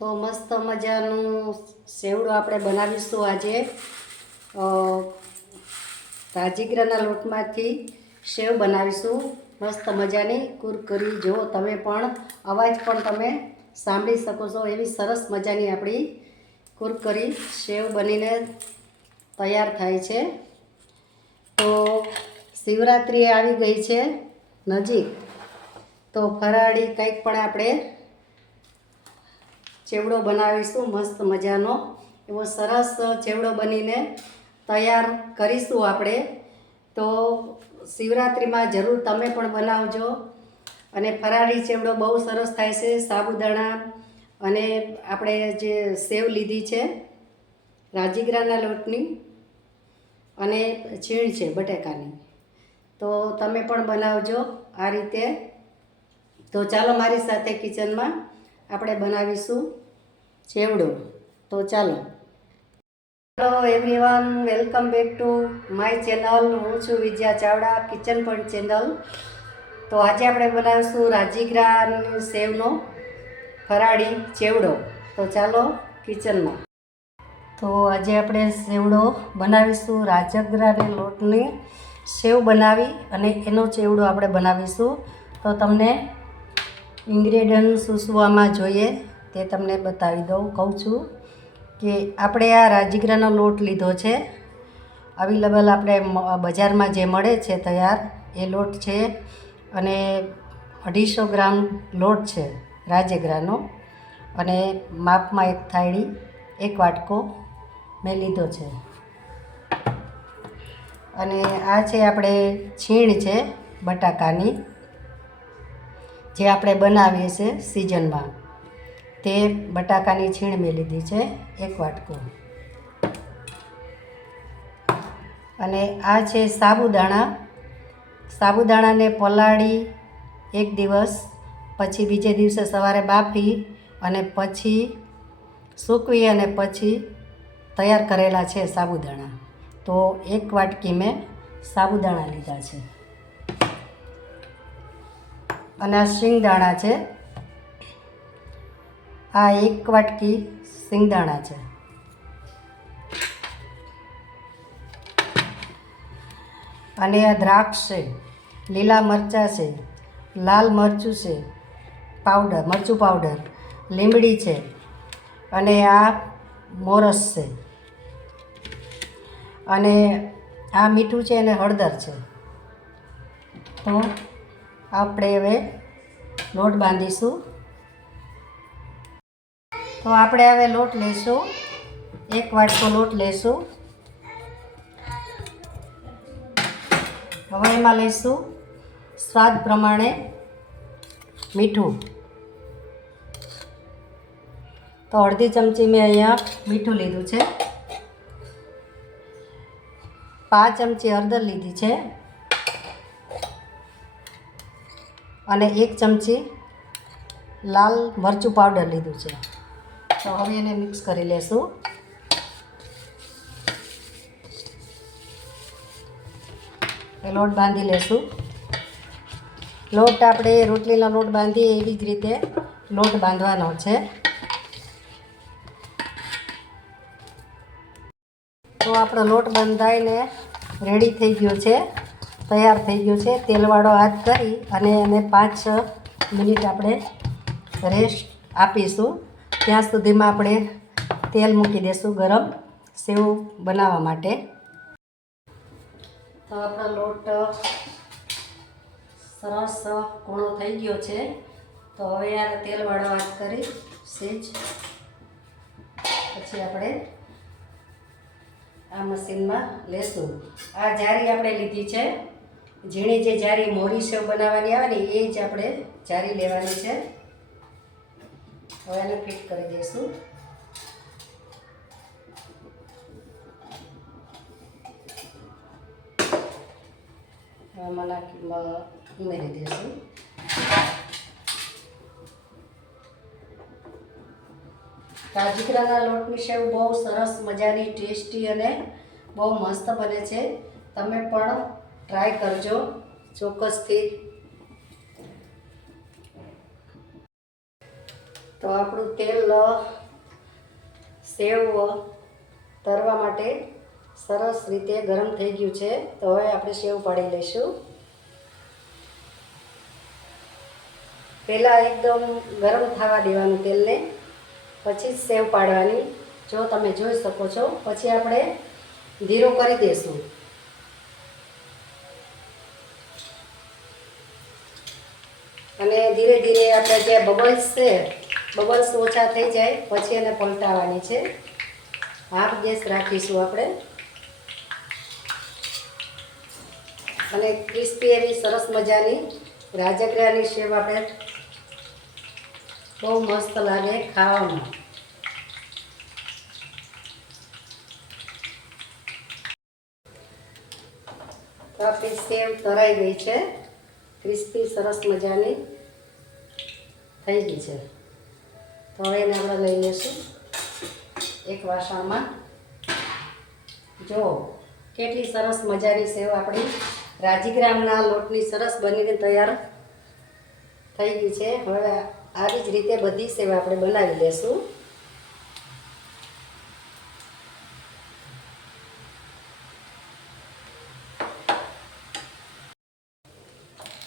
તો મસ્ત મજાનું સેવડું આપણે બનાવીશું આજે. તાજીગરાના લોટમાંથી સેવ બનાવીશું. મસ્ત મજાની કુરકરી. જો તમે પણ અવાજ પણ તમે સાંભળી શકો છો એવી સરસ મજાની આપણી કુરકરી સેવ બનીને તૈયાર થાય છે. તો શિવરાત્રિ આવી ગઈ છે નજીક. તો ફરાળી કંઈક પણ આપણે ચેવડો બનાવીશું, મસ્ત મજાનો. એવો સરસ ચેવડો બનીને તૈયાર કરીશું આપણે. તો શિવરાત્રિમાં જરૂર તમે પણ બનાવજો. અને ફરાળી ચેવડો બહુ સરસ થાય છે, સાબુદાણા અને આપણે જે સેવ લીધી છે, રાજીગરાના લોટની અને છીણ છે બટેકાની. તો તમે પણ બનાવજો આ રીતે. તો ચાલો મારી સાથે કિચનમાં આપણે બનાવીશું. ચેવડો? તો ચાલો. Hello everyone welcome back to my channel હું છું Vijaya Chavda kitchen point channel તો આજે આપણે બનાવીશું રાજીગરાની સેવનો ફરાળી ચેવડો. તો ચાલો કિચનમાં તો આજે આપણે સેવડો બનાવીશું. રાજગરાને લોટને સેવ બનાવી અને એનો ચેવડો આપણે બનાવીશું. તો તમને ઇન્ગ્રેડિયન્ટ શું શું આમાં જોઈએ? તે તમને બતાવી દઉં, કહું છું કે આપણે આ રાજગરાનો લોટ લીધો છે. અવેલેબલ આપણે બજારમાં જે મળે છે તૈયાર, એ લોટ છે અને અઢીસો ગ્રામ લોટ છે રાજગરાનો. અને માપમાં એક થાળી, એક વાટકો મેં લીધો છે. અને આ છે આપણે છીણ છે બટાકાની, જે આપણે બનાવીએ છીએ સિઝનમાં. તે બટાકાની છીણ મેં લીધી છે, એક વાટકો. અને આ છે સાબુદાણા. સાબુદાણાને પલાળી એક દિવસ, પછી બીજે દિવસે સવારે બાફી અને પછી સૂકવી અને પછી તૈયાર કરેલા છે સાબુદાણા. તો એક વાટકી મેં સાબુદાણા લીધા છે. અને આ શિંગદાણા છે આ એક વાટકી સિંગદાણા છે. અને આ દ્રાક્ષ છે, લીલા મરચાં છે, લાલ મરચું છે, પાવડર, મરચું પાવડર લીમડી છે અને આ મોરસ છે. અને આ મીઠું છે અને હળદર છે. તો આપણે હવે લોટ બાંધીશું. તો આપણે હવે લોટ લઈશું. એક વાટકો લોટ લઈશું. હવે એમાં લઈશું સ્વાદ પ્રમાણે મીઠું. તો અડધી ચમચી મેં અહીંયા મીઠું લીધું છે. પાંચ ચમચી હળદર લીધી છે. અને એક ચમચી લાલ મરચું પાવડર લીધું છે. તો હવે એને મિક્સ કરી લેશું. લોટ બાંધી લેશું. લોટ આપણે રોટલીનો લોટ બાંધીએ એવી જ રીતે લોટ બાંધવાનો છે. તો આપણો લોટ બંધાઈને રેડી થઈ ગયો છે. તૈયાર થઈ ગયો છે. તેલવાળો હાથ કરી અને એને પાંચ મિનિટ આપણે રેસ્ટ આપીશું. ત્યાં સુધીમાં આપણે તેલ મૂકી દઈશું ગરમ સેવ બનાવવા માટે. તો આપણો લોટ સરસ કૂણો થઈ ગયો છે. તો હવે આ તેલવાળો વાત કરી, સેજ. પછી આપણે આ મશીનમાં લેશું. આ જારી આપણે લીધી છે. ઝીણી જે જારી મોરી સેવ બનાવવાની આવે ને, એ જ આપણે જારી લેવાની છે. હવે એને ફિટ કરી દઈશું. આમાં ઉમેરી દઈશું. રાજીકરાના લોટની સેવ બહુ સરસ મજાની ટેસ્ટી અને બહુ મસ્ત બને છે. તમે પણ ટ્રાય કરજો ચોક્કસથી. તો આપણું તેલ સેવ તરવા માટે સરસ રીતે ગરમ થઈ ગયું છે. તો હવે આપણે સેવ પાડી લઈશું. પહેલાં એકદમ ગરમ થવા દેવાનું તેલને, પછી જ સેવ પાડવાની. જો તમે જોઈ શકો છો, પછી આપણે ધીરો કરી દઈશું અને ધીરે ધીરે આપણે જે બબલ્સ છે બબલ્સ ઓછા થઈ જાય, પછી એને પલટાવવાની છે. હાફ ગેસ રાખીશું આપણે. અને ક્રિસ્પી એવી સરસ મજાની રાજગરાની સેવ આપણે બહુ મસ્ત લાગે ખાવામાં. તો આપણી સેવ તરાઈ ગઈ છે. ક્રિસ્પી સરસ મજાની થઈ ગઈ છે. તો હવે એને આપણે લઈ લઈશું એક વાસણમાં. જો, કેટલી સરસ મજાની સેવ આપણી. રાજીગ્રામના લોટની સરસ બનીને તૈયાર થઈ ગઈ છે. હવે આવી જ રીતે બધી સેવ આપણે બનાવી લેશું.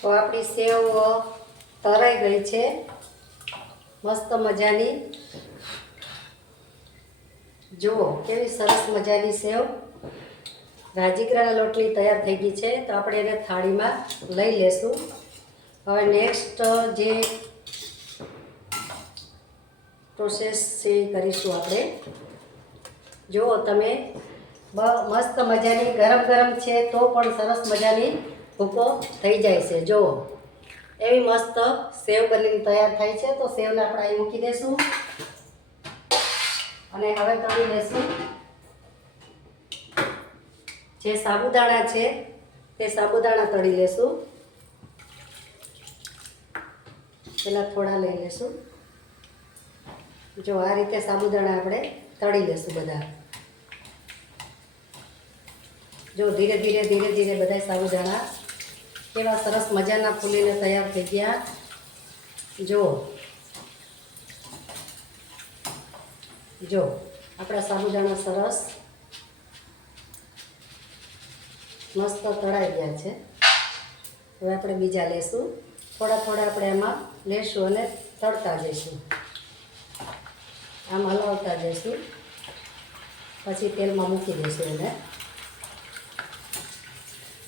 તો આપણી સેવ તરાઈ ગઈ છે. મસ્ત મજાની. જુઓ, કેવી સરસ મજાની સેવ. રાજીકરાના લોટલી તૈયાર થઈ ગઈ છે, તો આપણે એને થાળીમાં લઈ લેશું. હવે નેક્સ્ટ જે પ્રોસેસ છે એ કરીશું આપણે. જુઓ, તમે મસ્ત મજાની, ગરમ ગરમ છે તો પણ સરસ મજાની ભૂકો થઈ જાય છે. જુઓ. એવી મસ્ત સેવ બનીને તૈયાર થાય છે, તો સેવને આપણે અહીં મૂકી દઈશું અને હવે તળી લેશું. જે સાબુદાણા છે, તે સાબુદાણા તળી લેશું. પહેલાં થોડા લઈ લેશું. જો આ રીતે સાબુદાણા આપણે તળી લેશું બધા. જો ધીરે ધીરે ધીરે ધીરે બધા સાબુદાણા કેવા સરસ મજાના ફૂલીને તૈયાર થઈ ગયા. જો જો આપણા સાબુદાણા સરસ. મસ્ત તળાઈ ગયા છે. હવે આપણે બીજા લેશું. થોડા થોડા આપણે એમાં લેશું અને તળતા જઈશું. આમ હલાવતા જઈશું. પછી તેલમાં મૂકી દઈશું એને.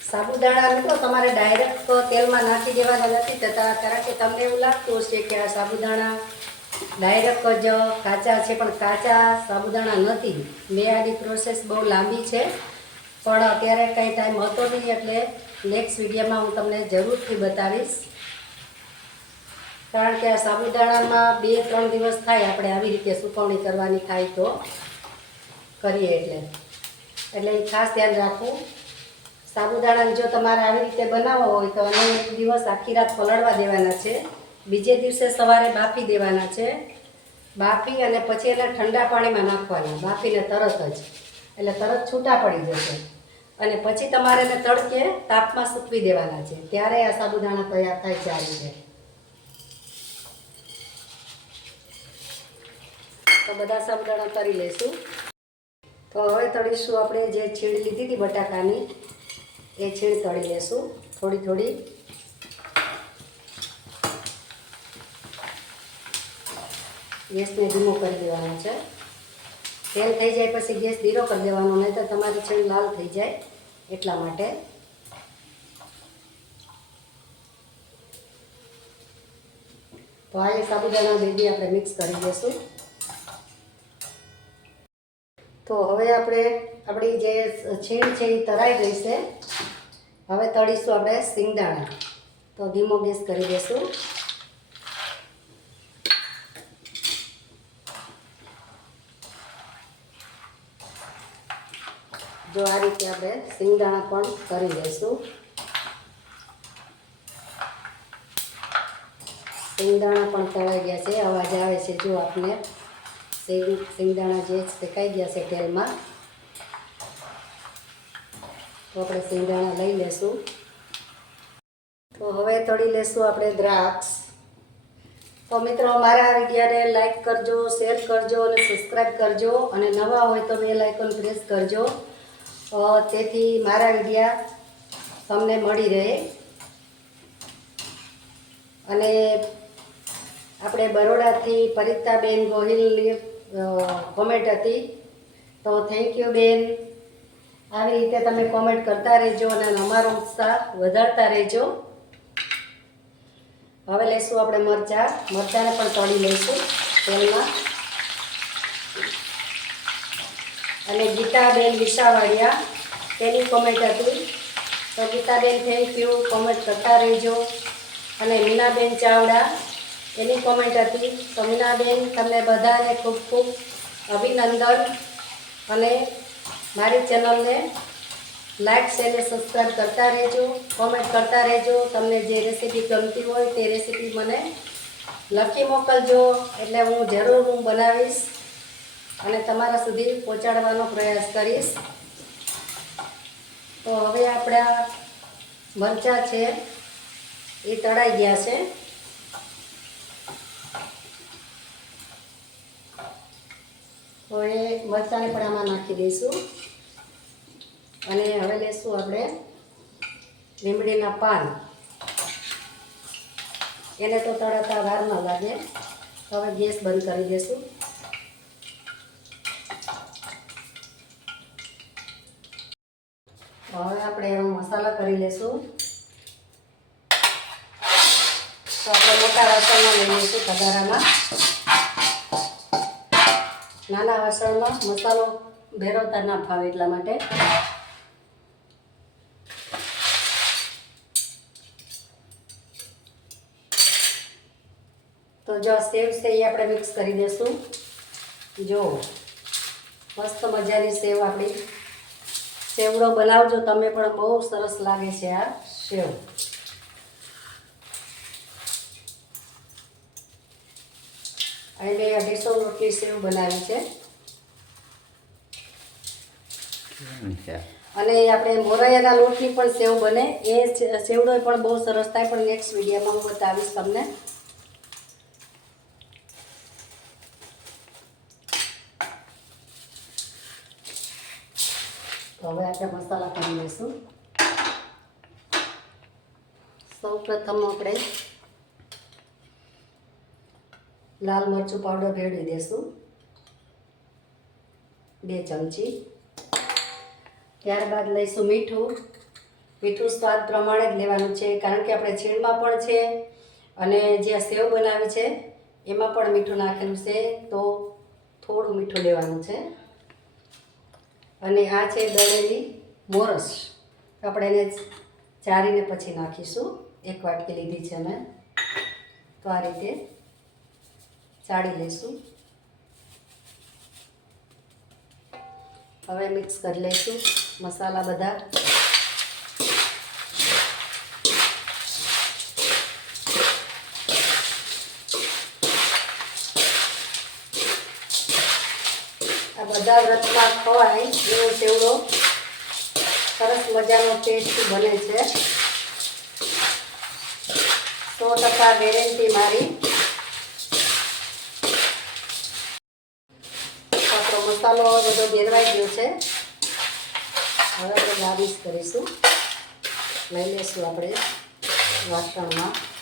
સાબુદાણા મિત્રો, તમારે ડાયરેક્ટ તેલમાં નાખી દેવાના નથી થતા કારણ કે તમને એવું લાગતું હશે કે આ સાબુદાણા ડાયરેક્ટ જ કાચા છે, પણ કાચા સાબુદાણા નથી. મેં આની પ્રોસેસ બહુ લાંબી છે, પણ અત્યારે કંઈ ટાઈમ હતો નહીં, એટલે નેક્સ્ટ વિડીયોમાં હું તમને જરૂરથી બતાવીશ. કારણ કે આ સાબુદાણામાં બે, ત્રણ દિવસ થાય, આપણે આવી રીતે સુકવણી કરવાની થાય તો કરીએ એટલે. એટલે ખાસ ધ્યાન રાખવું. સાબુદાણાને જો તમારે આવી રીતે બનાવવો હોય તો અને એક દિવસ આખી રાત પલળવા દેવાના છે. બીજે દિવસે સવારે બાફી દેવાના છે. બાફી અને પછી એને ઠંડા પાણીમાં નાખવાના. બાફીને તરત જ. એટલે તરત છૂટા પડી જશે. અને પછી તમારે એને તડકે તાપમાં સૂકવી દેવાના છે. ત્યારે આ સાબુદાણા તૈયાર થાય છે આ રીતે. તો બધા સાબુદાણા કરી લઈશું તો હવે તળીશું આપણે જે છીણ લીધી હતી બટાકાની. એ છીણ તળી લેશું. થોડી થોડી. ગેસને ધીમો કરી દેવાનો છે. તેલ થઈ જાય પછી ગેસ ધીરો કરી દેવાનો નહીં તો તમારી છીણ લાલ થઈ જાય એટલા માટે. તો આ સાબુદાણા બેબી આપણે મિક્સ કરી દઈશું તો હવે આપણે, આપણી જે છીણ છે એ તરાઈ ગઈ છે. હવે તળીશું આપણે સિંગદાણા. તો ધીમો ગેસ કરી દઈશું જો આ રીતે આપણે સિંગદાણા પણ કરી દઈશું સિંગદાણા પણ તળાઈ ગયા છે, અવાજ આવે છે. જો આપને સિંગ સિંગદાણા જે શેકાઈ ગયા છે તેલમાં? તો આપણે સિંગદાણા લઈ લેશું. તો હવે તળી લેશું આપણે દ્રાક્ષ. તો મિત્રો મારા વિડીયાને લાઇક કરજો શેર કરજો અને સબસ્ક્રાઈબ કરજો. અને નવા હોય તો બેલ આઇકોન પ્રેસ કરજો. તેથી મારા વિડીયા તમને મળી રહે. અને આપણે બરોડાથી પરિતાબેન ગોહિલની કોમેન્ટ હતી. તો થેન્ક યુ બેન. આવી રીતે તમે કોમેન્ટ કરતા રહેજો અને અમારો ઉત્સાહ વધારતા રહેજો. હવે લઈશું આપણે મરચાં. મરચાંને પણ તળી લઈશું તેલમાં. અને ગીતાબેન વિસાવાડિયા, તેની કોમેન્ટ હતી. તો ગીતાબેન થેન્ક યુ કોમેન્ટ કરતા રહેજો. અને મીનાબેન ચાવડા, એની કોમેન્ટ હતી. તો મીનાબેન, તમને બધાને ખૂબ ખૂબ અભિનંદન અને મારી ચેનલને લાઇક શેર અને કરતા રહેજો કોમેન્ટ કરતા રહેજો. તમને જે રેસીપી ગમતી હોય તે રેસીપી મને લખી મોકલજો. એટલે હું જરૂર હું બનાવીશ અને તમારા સુધી પહોંચાડવાનો પ્રયાસ કરીશ. તો હવે આપણા મરચાં છે એ તળાઈ ગયા છે. એ મરચાંને પણ આમાં નાખી દઈશું. અને હવે લેશું આપણે લીમડીના પાન. એને તો તળાતા વાર ન લાગે હવે ગેસ બંધ કરી દઈશું તો હવે આપણે એનો મસાલા કરી લેશું. તો આપણે મોટા વાસણમાં લઈ લઈશું પધારામાં નાના વાસણમાં મસાલો ભેરવતા ના ફાવે એટલા માટે. તો જો સેવ છે એ આપણે મિક્સ કરી દઈશું જો, મસ્ત મજાની સેવ આપણી. સેવડો બનાવજો, તમે પણ બહુ સરસ લાગે છે આ સેવ. એટલે અઢીસો રોટલી સેવ બનાવી છે. અને આપણે મોરૈયાના લોટની પણ સેવ બને. એ સેવડો પણ બહુ સરસ થાય, પણ નેક્સ્ટ વિડીયોમાં હું બતાવીશ તમને. તો મસાલા કરી લઈશું. સૌ પ્રથમ આપણે લાલ મરચું પાવડર ભેળવી દેશું. બે ચમચી. ત્યારબાદ લઈશું મીઠું. મીઠું સ્વાદ પ્રમાણે જ લેવાનું છે, કારણ કે આપણે છીણમાં પણ છે અને જે સેવ બનાવી છે, એમાં પણ મીઠું નાખેલું છે, તો થોડું મીઠું લેવાનું છે. અને આ છે દળેલી મોરસ. આપણે એને ચારીને પછી નાખીશું. એક વાટકી લીધી છે મેં તો આ રીતે ચાળી લઈશું હવે મિક્સ કરી લઈશું. મસાલા બધા આ બધા વ્રતમાં ખવાય એવો સેવડો સરસ મજાનો ટેસ્ટ બને છે. સો ટકા ગેરંટી મારી. આપણો મસાલો બધો ભેરવાઈ ગયો છે. હવે આપણે ગાર્નિશ કરીશું. લઈ લઈશું આપણે વાસણમાં.